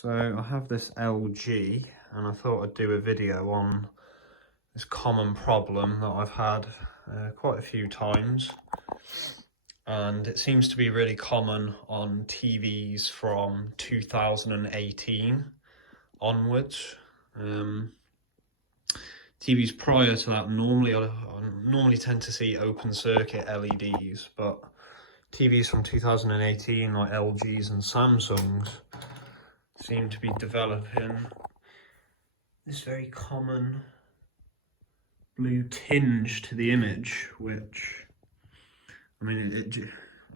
So I have this LG and I thought I'd do a video on this common problem that I've had quite a few times, and it seems to be really common on TVs from 2018 onwards. TVs prior to that, I normally tend to see open circuit LEDs, but TVs from 2018 like LGs and Samsungs seem to be developing this very common blue tinge to the image, which, I mean, I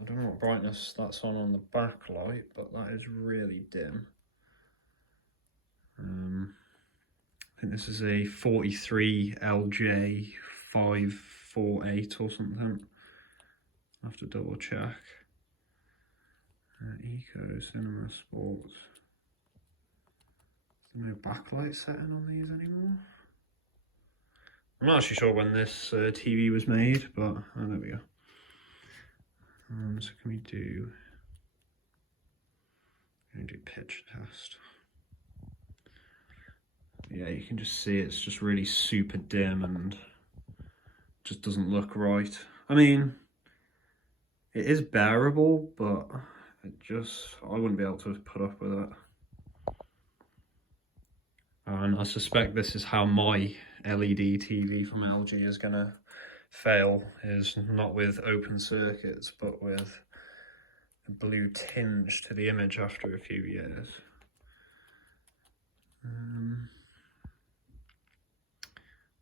don't know what brightness that's on the backlight, but that is really dim. I think this is a 43 LJ 548 or something. I have to double check. Eco, Cinema, Sports. There's no backlight setting on these anymore. I'm not actually sure when this TV was made, but there we go. So can we do pitch test? Yeah, you can just see it's just really super dim and just doesn't look right. I mean, it is bearable, but I wouldn't be able to put up with it. And I suspect this is how my LED TV from LG is gonna fail, is not with open circuits, but with a blue tinge to the image after a few years.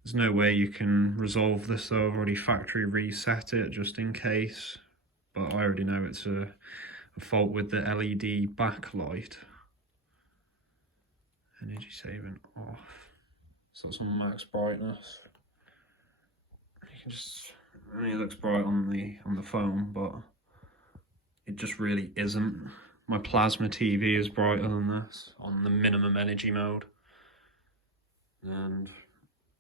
There's no way you can resolve this though. I've already factory reset it just in case, but I already know it's a fault with the LED backlight. Energy saving off. So it's on max brightness. You can just, I mean, it looks bright on the phone, but it just really isn't. My plasma TV is brighter than this on the minimum energy mode, and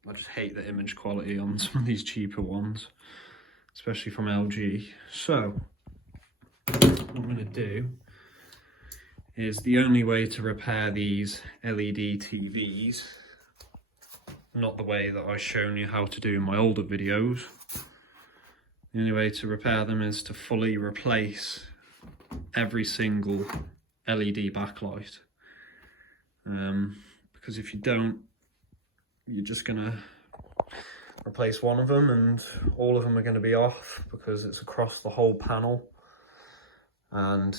I just hate the image quality on some of these cheaper ones, especially from LG. So what I'm going to do is, the only way to repair these LED TVs, not the way that I've shown you how to do in my older videos, the only way to repair them is to fully replace every single LED backlight. Because if you don't, you're just gonna replace one of them and all of them are going to be off, because it's across the whole panel, and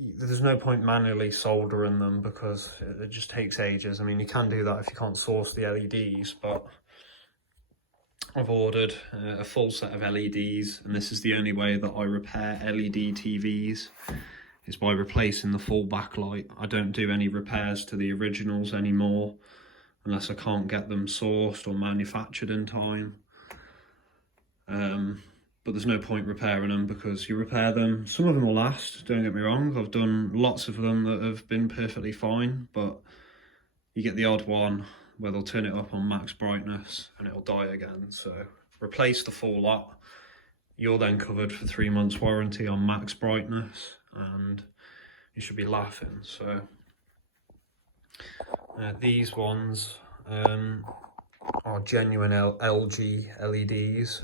there's no point manually soldering them because it just takes ages. I mean, you can do that if you can't source the LEDs, but I've ordered a full set of LEDs, and this is the only way that I repair LED TVs, is by replacing the full backlight. I don't do any repairs to the originals anymore unless I can't get them sourced or manufactured in time. But there's no point repairing them, because you repair them, some of them will last, don't get me wrong. I've done lots of them that have been perfectly fine, but you get the odd one where they'll turn it up on max brightness and it'll die again. So replace the full lot. You're then covered for 3 months warranty on max brightness, and you should be laughing. So these ones are genuine LG LEDs.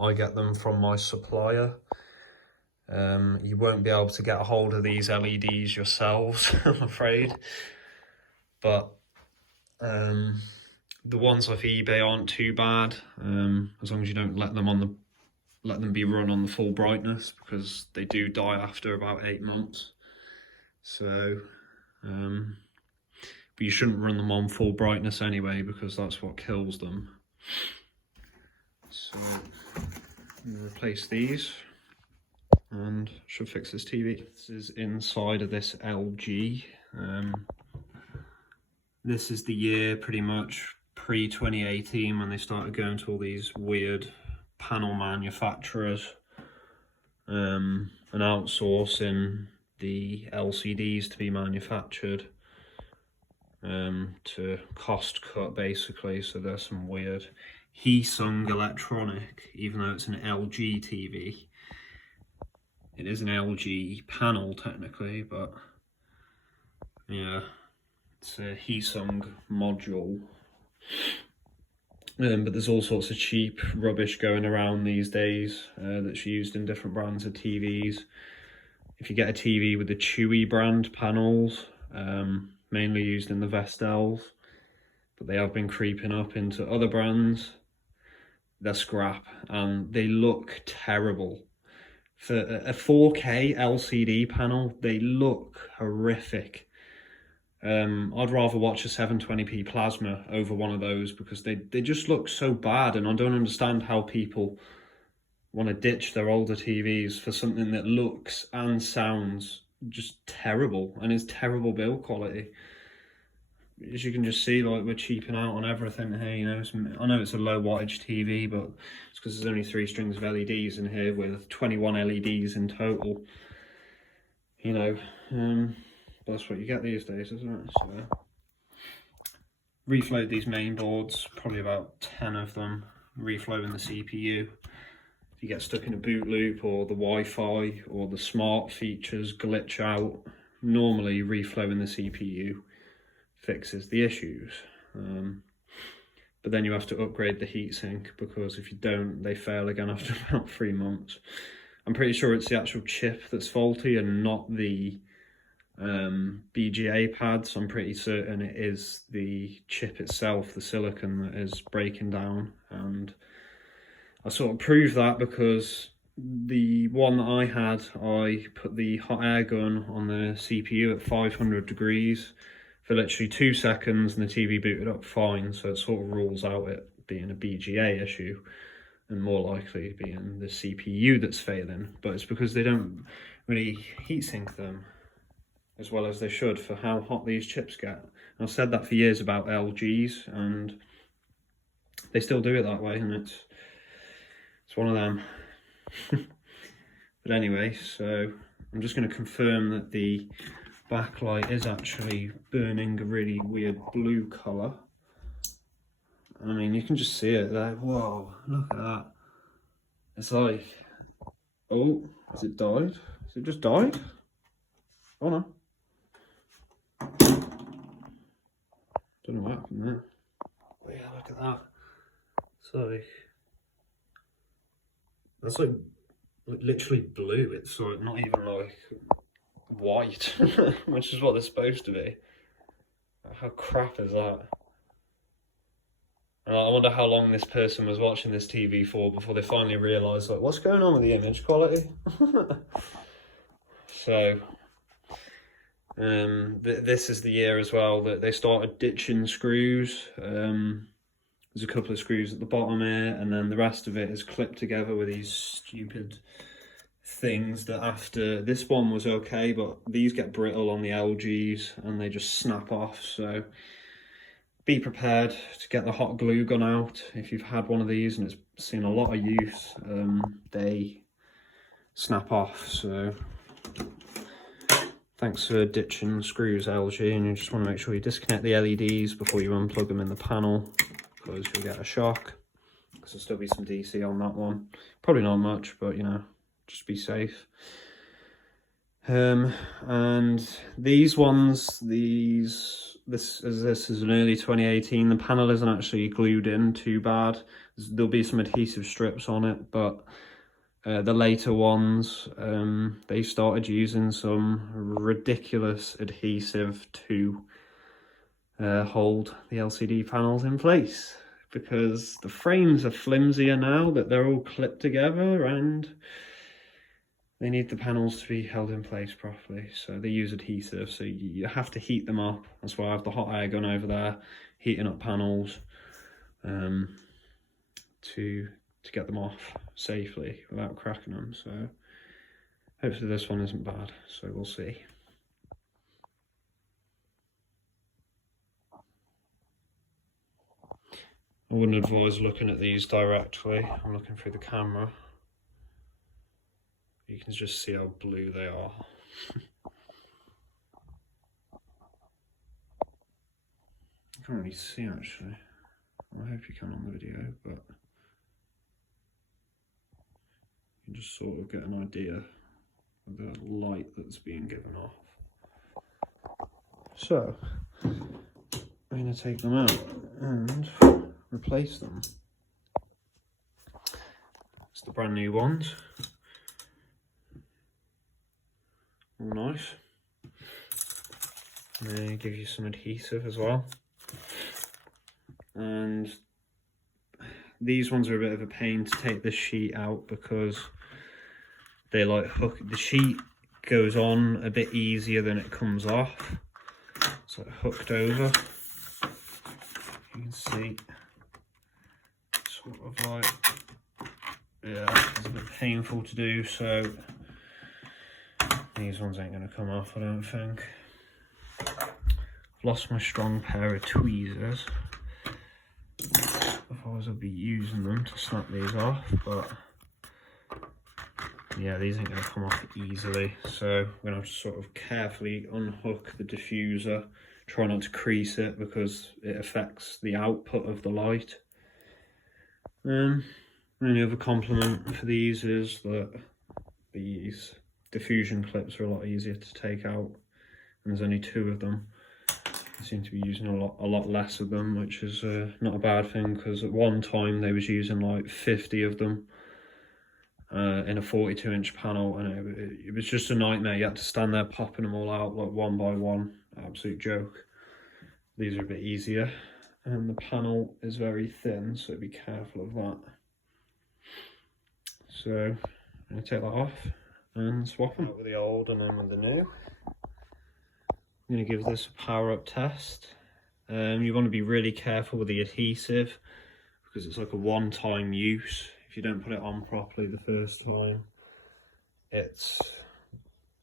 I get them from my supplier. You won't be able to get a hold of these LEDs yourselves, I'm afraid. But the ones off eBay aren't too bad, as long as you don't let them be run on the full brightness, because they do die after about 8 months. So but you shouldn't run them on full brightness anyway, because that's what kills them. So I'm gonna replace these and should fix this TV. This is inside of this LG. This is the year pretty much pre-2018 when they started going to all these weird panel manufacturers and outsourcing the LCDs to be manufactured to cost cut, basically. So there's some weird Heesung electronic, even though it's an LG TV. It is an LG panel technically, but Yeah, it's a Heesung module. But there's all sorts of cheap rubbish going around these days that's used in different brands of TVs. If you get a TV with the Chewy brand panels, mainly used in the Vestels, but they have been creeping up into other brands, they're scrap and they look terrible. For a 4K LCD panel, they look horrific. I'd rather watch a 720p plasma over one of those because they just look so bad, and I don't understand how people want to ditch their older TVs for something that looks and sounds just terrible and is terrible build quality. As you can just see, like, we're cheaping out on everything here, you know. I know it's a low wattage TV, but it's because there's only 3 strings of LEDs in here with 21 LEDs in total, you know. That's what you get these days, isn't it? So reflow these main boards, probably about 10 of them, reflowing the CPU. If you get stuck in a boot loop or the Wi-Fi or the smart features glitch out, normally reflowing the CPU fixes the issues. But then you have to upgrade the heatsink, because if you don't, they fail again after about 3 months. I'm pretty sure it's the actual chip that's faulty and not the BGA pads. I'm pretty certain it is the chip itself, the silicon, that is breaking down. And I sort of proved that because the one that I had, I put the hot air gun on the CPU at 500 degrees for literally 2 seconds and the TV booted up fine, so it sort of rules out it being a BGA issue and more likely being the CPU that's failing. But it's because they don't really heatsink them as well as they should for how hot these chips get. And I've said that for years about LGs, and they still do it that way, and it's one of them. But anyway, so I'm just going to confirm that the backlight is actually burning a really weird blue colour. I mean, you can just see it there. Whoa, look at that. It's like, oh, has it died? Has it just died? Oh no. Don't know what happened there. Oh yeah, look at that. So that's like literally blue. It's like not even like white, which is what they're supposed to be. How crap is that? And I wonder how long this person was watching this TV for before they finally realised, like, what's going on with the image quality? So this is the year as well that they started ditching screws. There's a couple of screws at the bottom here, and then the rest of it is clipped together with these stupid things that after this one was okay, but these get brittle on the LGs and they just snap off. So be prepared to get the hot glue gun out if you've had one of these and it's seen a lot of use. They snap off, so thanks for ditching screws, LG, and you just want to make sure you disconnect the LEDs before you unplug them in the panel, because you'll get a shock, because there'll still be some DC on that one. Probably not much, but you know, just be safe. And these ones, this is an early 2018. The panel isn't actually glued in too bad. There'll be some adhesive strips on it, but the later ones, they started using some ridiculous adhesive to hold the LCD panels in place, because the frames are flimsier now that they're all clipped together and they need the panels to be held in place properly. So they use adhesive, so you have to heat them up. That's why I have the hot air gun over there, heating up panels to get them off safely without cracking them. So hopefully this one isn't bad, so we'll see. I wouldn't advise looking at these directly. I'm looking through the camera. You can just see how blue they are. I can't really see actually. I hope you can on the video, but you can just sort of get an idea of the light that's being given off. So I'm going to take them out and replace them. It's the brand new ones. All nice. And they give you some adhesive as well. And these ones are a bit of a pain to take this sheet out because they like hook. The sheet goes on a bit easier than it comes off. It's like hooked over. You can see, sort of like, yeah, it's a bit painful to do. So these ones ain't gonna come off, I don't think. I've lost my strong pair of tweezers. Otherwise I'll be using them to snap these off, but yeah, these ain't going to come off easily. So I'm going to have to sort of carefully unhook the diffuser, try not to crease it because it affects the output of the light. The only other compliment for these is that these diffusion clips are a lot easier to take out, and there's only 2 of them. I seem to be using a lot less of them, which is not a bad thing, because at one time they was using like 50 of them in a 42-inch panel, and it was just a nightmare. You had to stand there popping them all out like one by one. Absolute joke. These are a bit easier, and the panel is very thin, so be careful of that. So I'm going to take that off and swap them out with the old and then with the new. I'm going to give this a power up test. You want to be really careful with the adhesive because it's like a one-time use. If you don't put it on properly the first time, it's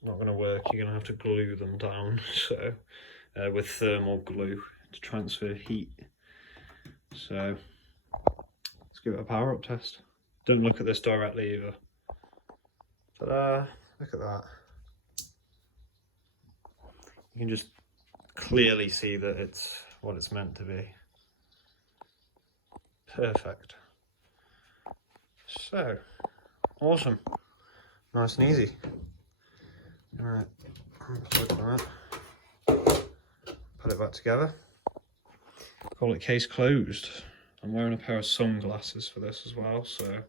not going to work. You're going to have to glue them down, so with thermal glue to transfer heat. So let's give it a power up test. Don't look at this directly either. Ta-da! Look at that. You can just clearly see that it's what it's meant to be. Perfect. So, awesome. Nice and easy. Alright, unplug that. Put it back together. Call it case closed. I'm wearing a pair of sunglasses for this as well, so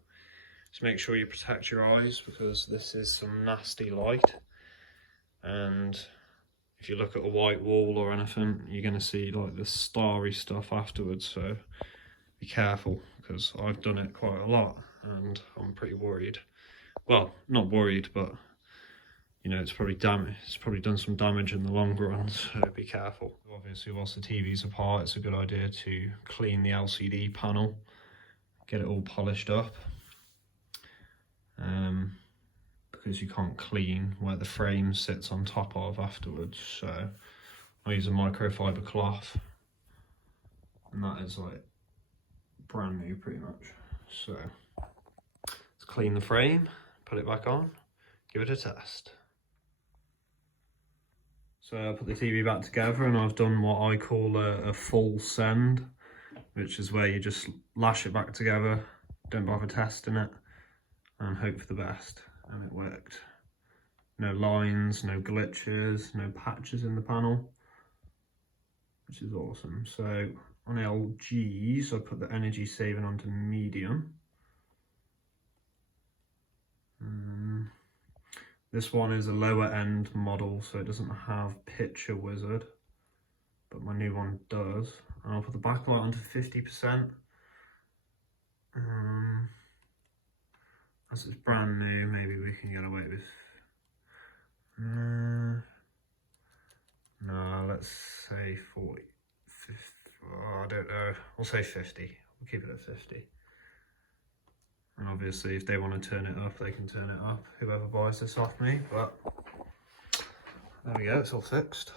just make sure you protect your eyes because this is some nasty light. And if you look at a white wall or anything, you're going to see like this starry stuff afterwards, so be careful because I've done it quite a lot and I'm pretty worried. Well, not worried, but you know, it's probably done some damage in the long run, so be careful. Obviously, whilst the TV's apart, it's a good idea to clean the LCD panel, get it all polished up. Because you can't clean where the frame sits on top of afterwards, so I use a microfiber cloth, and that is like brand new pretty much. So let's clean the frame, put it back on, give it a test. So I put the TV back together and I've done what I call a full send, which is where you just lash it back together, don't bother testing it, and hope for the best. And it worked. No lines, no glitches, no patches in the panel, which is awesome. So on LGs, I put the energy saving onto medium. This one is a lower end model, so it doesn't have Picture Wizard, but my new one does. And I'll put the backlight onto 50%. As it's brand new, maybe we can get away with. No, let's say 40. 50, oh, I don't know. We'll say 50. We'll keep it at 50. And obviously, if they want to turn it up, they can turn it up. Whoever buys this off me, but there we go. It's all fixed.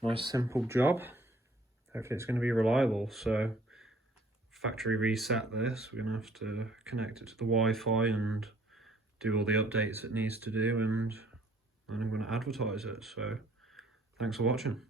Nice simple job. Hopefully, it's going to be reliable. So. Factory reset this, we're going to have to connect it to the Wi-Fi and do all the updates it needs to do, and then I'm going to advertise it. So thanks for watching.